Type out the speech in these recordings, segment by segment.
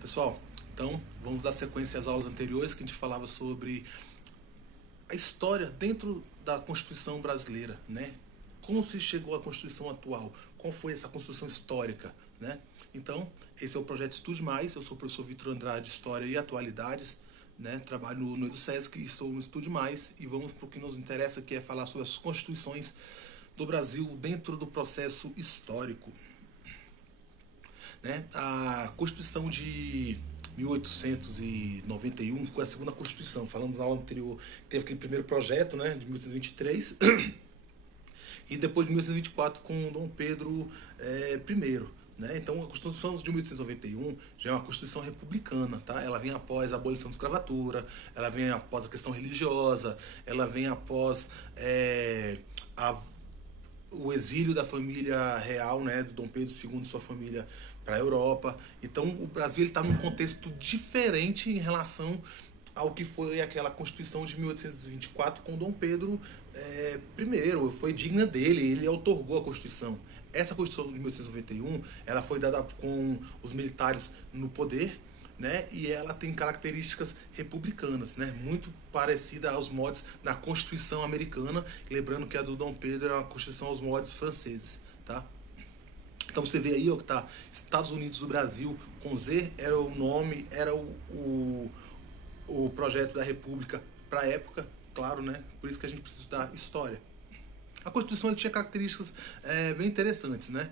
Pessoal, então vamos dar sequência às aulas anteriores que a gente falava sobre a história dentro da Constituição brasileira, né? Como se chegou à Constituição atual? Qual foi essa construção histórica, né? Então, esse é o projeto Estude Mais. Eu sou o professor Vitor Andrade, História e Atualidades, né? Trabalho no EduSesc e estou no Estude Mais. E vamos para o que nos interessa, que é falar sobre as constituições do Brasil dentro do processo histórico, né? A Constituição de 1891 foi a segunda Constituição. Falamos na aula anterior, teve aquele primeiro projeto, né, de 1823, e depois de 1824 com Dom Pedro I. Né? Então, a Constituição de 1891 já é uma Constituição republicana. Tá? Ela vem após a abolição da escravatura, ela vem após a questão religiosa, ela vem após o exílio da família real, né, do Dom Pedro II e sua família para a Europa. Então, o Brasil está num contexto diferente em relação ao que foi aquela Constituição de 1824 com Dom Pedro I. Foi digna dele, ele outorgou a Constituição. Essa Constituição de 1891, ela foi dada com os militares no poder, né? E ela tem características republicanas, né? Muito parecida aos modos da Constituição americana, lembrando que a do Dom Pedro era uma Constituição aos modos franceses, tá? Então você vê aí, ó, que tá Estados Unidos do Brasil com Z, era o nome, era o projeto da República para a época, claro, né? Por isso que a gente precisa estudar história. A Constituição tinha características bem interessantes, né?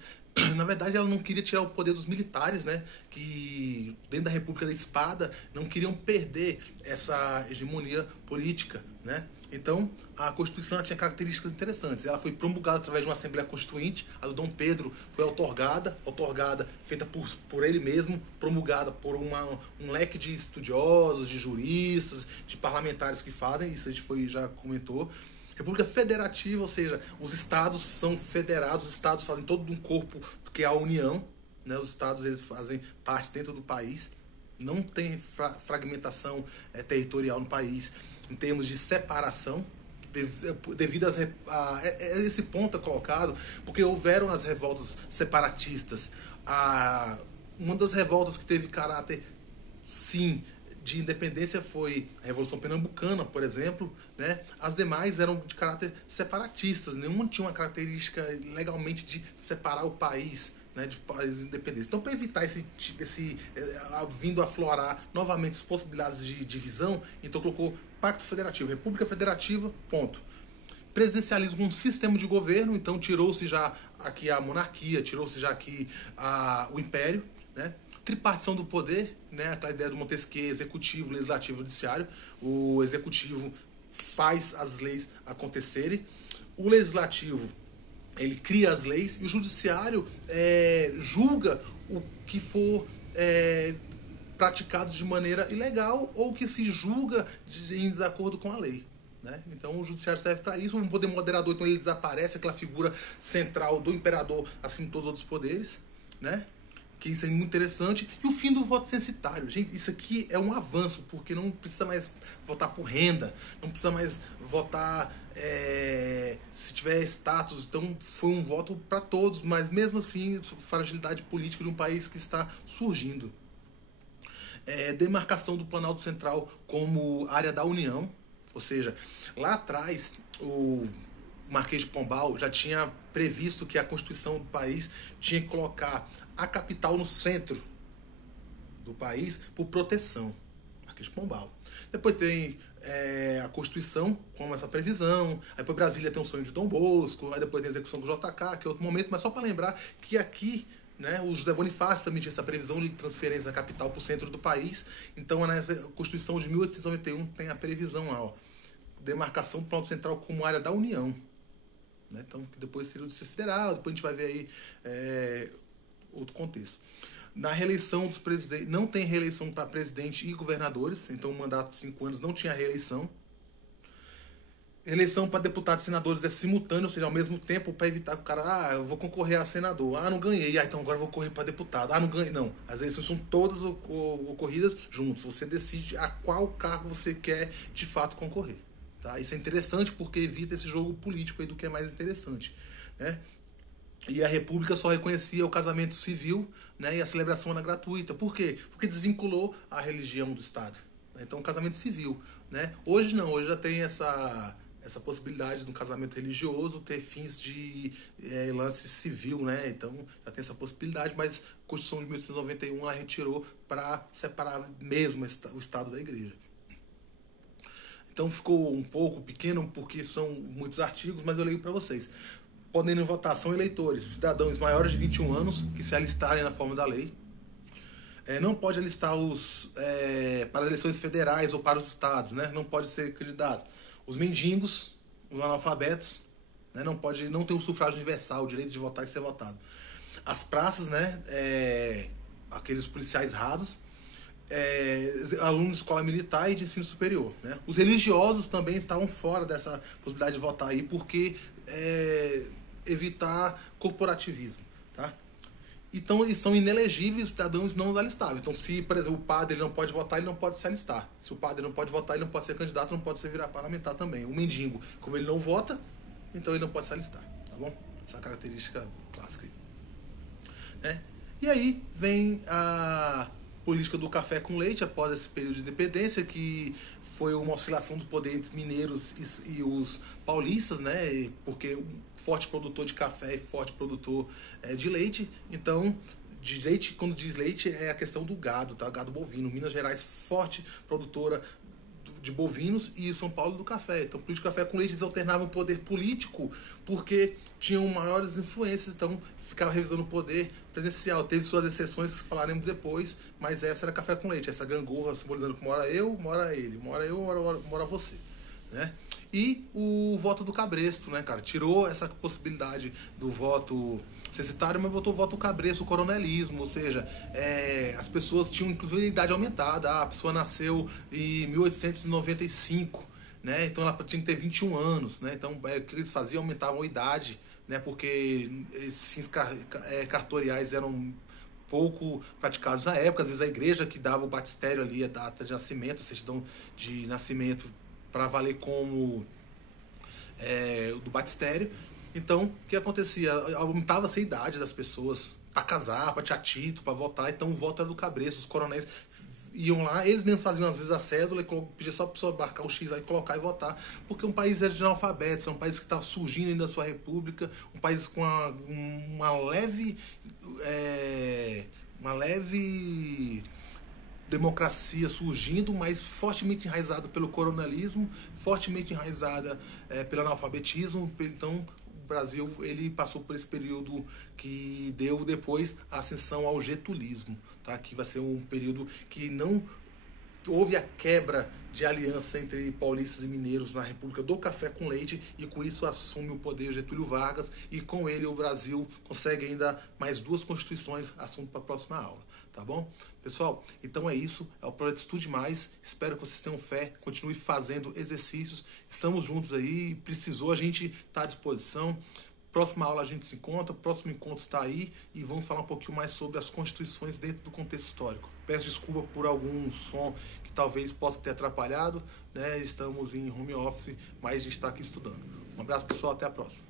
Na verdade, ela não queria tirar o poder dos militares, né? Que dentro da República da Espada não queriam perder essa hegemonia política, né? Então, a Constituição tinha características interessantes. Ela foi promulgada através de uma Assembleia Constituinte. A do Dom Pedro foi outorgada, feita por ele mesmo, promulgada por um leque de estudiosos, de juristas, de parlamentares que fazem. Isso a gente já comentou. República Federativa, ou seja, os estados são federados, os estados fazem todo um corpo que é a União, né? Os estados eles fazem parte dentro do país, não tem fragmentação territorial no país em termos de separação, devido a esse ponto é colocado, porque houveram as revoltas separatistas. Uma das revoltas que teve caráter, sim, de independência foi a Revolução Pernambucana, por exemplo, né? As demais eram de caráter separatistas, nenhuma tinha uma característica legalmente de separar o país, né, de países independentes. Então, para evitar vindo aflorar novamente as possibilidades de divisão, então colocou Pacto Federativo, República Federativa, ponto. Presidencialismo, um sistema de governo, então tirou-se já aqui a monarquia, tirou-se já aqui o império, né? Tripartição do poder, né? Aquela ideia do Montesquieu, executivo, legislativo e judiciário. O executivo faz as leis acontecerem. O legislativo, ele cria as leis. E o judiciário julga o que for praticado de maneira ilegal ou que se julga em desacordo com a lei. Né? Então o judiciário serve para isso. Um poder moderador, então ele desaparece, aquela figura central do imperador acima de todos os outros poderes, né? Que isso é muito interessante. E o fim do voto censitário. Gente, isso aqui é um avanço, porque não precisa mais votar por renda, não precisa mais votar se tiver status. Então foi um voto para todos, mas mesmo assim, fragilidade política de um país que está surgindo. Demarcação do Planalto Central como área da União, ou seja, lá atrás o Marquês de Pombal já tinha previsto que a Constituição do país tinha que colocar a capital no centro do país por proteção. Marquês de Pombal. Depois tem a Constituição com essa previsão. Aí depois Brasília tem um sonho de Dom Bosco. Aí depois tem a execução do JK, que é outro momento. Mas só para lembrar que aqui, né, o José Bonifácio também tinha essa previsão de transferência da capital para o centro do país. Então, nessa Constituição de 1891 tem a previsão lá, ó, demarcação do Planalto Central como área da União. Né? Então, depois seria o Distrito Federal. Depois a gente vai ver aí outro contexto. Na reeleição dos presidentes, não tem reeleição para presidente e governadores, então o mandato de 5 anos não tinha reeleição. Eleição para deputados e senadores é simultâneo, ou seja, ao mesmo tempo, para evitar que o cara, eu vou concorrer a senador, não ganhei, então agora eu vou correr para deputado, não ganhei, não. As eleições são todas ocorridas juntos, você decide a qual cargo você quer de fato concorrer. Tá? Isso é interessante porque evita esse jogo político aí do que é mais interessante, né? E a República só reconhecia o casamento civil, né, e a celebração era gratuita. Por quê? Porque desvinculou a religião do Estado. Então, casamento civil. Né? Hoje não, hoje já tem essa possibilidade de um casamento religioso ter fins de lance civil, né? Então já tem essa possibilidade, mas a Constituição de 1891 ela retirou para separar mesmo o Estado da Igreja. Então ficou um pouco pequeno porque são muitos artigos, mas eu leio para vocês. Podendo em votação eleitores, cidadãos maiores de 21 anos que se alistarem na forma da lei. Não pode alistar para as eleições federais ou para os estados, né? Não pode ser candidato. Os mendigos, os analfabetos, né? Não ter o sufrágio universal, o direito de votar e ser votado. As praças, né? Aqueles policiais rasos, alunos de escola militar e de ensino superior. Né? Os religiosos também estavam fora dessa possibilidade de votar aí, porque evitar corporativismo. Tá? Então, eles são inelegíveis cidadãos não alistáveis. Então, se, por exemplo, o padre não pode votar, ele não pode se alistar. Se o padre não pode votar, ele não pode ser candidato, não pode ser virar parlamentar também. O mendigo, como ele não vota, então ele não pode se alistar. Tá bom? Essa característica clássica aí. Né? E aí vem a política do café com leite após esse período de independência, que foi uma oscilação dos poderes mineiros e os paulistas, né? Porque um forte produtor de café e forte produtor de leite. Então, de leite, quando diz leite, é a questão do gado, tá? Gado bovino. Minas Gerais, forte produtora de bovinos, e São Paulo do café. Então, política do café com leite, eles alternavam o poder político porque tinham maiores influências, então ficava revisando o poder presencial. Teve suas exceções que falaremos depois, mas essa era café com leite, essa gangorra simbolizando que mora eu, mora ele, mora eu, mora você. Né? E o voto do cabresto, né, cara? Tirou essa possibilidade do voto censitário, mas botou o voto cabresto, o coronelismo, ou seja, as pessoas tinham inclusive a idade aumentada. A pessoa nasceu em 1895, né? Então ela tinha que ter 21 anos, né? Então o que eles faziam, aumentavam a idade, né? Porque esses fins cartoriais eram pouco praticados na época. Às vezes a igreja que dava o batistério ali, a data de nascimento, a certidão de nascimento, para valer como do batistério. Então, o que acontecia? Aumentava-se a idade das pessoas para casar, para tirar título, para votar. Então, o voto era do cabresto. Os coronéis iam lá, eles mesmos faziam às vezes a cédula e pediam só para a pessoa marcar o X aí, colocar e votar. Porque um país era de analfabetos, é um país que está surgindo ainda da sua república, um país com uma leve democracia surgindo, mas fortemente enraizada pelo coronelismo, fortemente enraizada pelo analfabetismo. Então, o Brasil ele passou por esse período que deu depois a ascensão ao getulismo, tá? Que vai ser um período que não houve a quebra de aliança entre paulistas e mineiros na República do Café com Leite, e com isso assume o poder Getúlio Vargas, e com ele o Brasil consegue ainda mais 2 constituições, assunto para a próxima aula. Tá bom? Pessoal, então é isso. É o projeto Estude Mais. Espero que vocês tenham fé. Continue fazendo exercícios. Estamos juntos aí. Precisou, a gente está à disposição. Próxima aula a gente se encontra. Próximo encontro está aí. E vamos falar um pouquinho mais sobre as constituições dentro do contexto histórico. Peço desculpa por algum som que talvez possa ter atrapalhado, né? Estamos em home office, mas a gente está aqui estudando. Um abraço, pessoal. Até a próxima.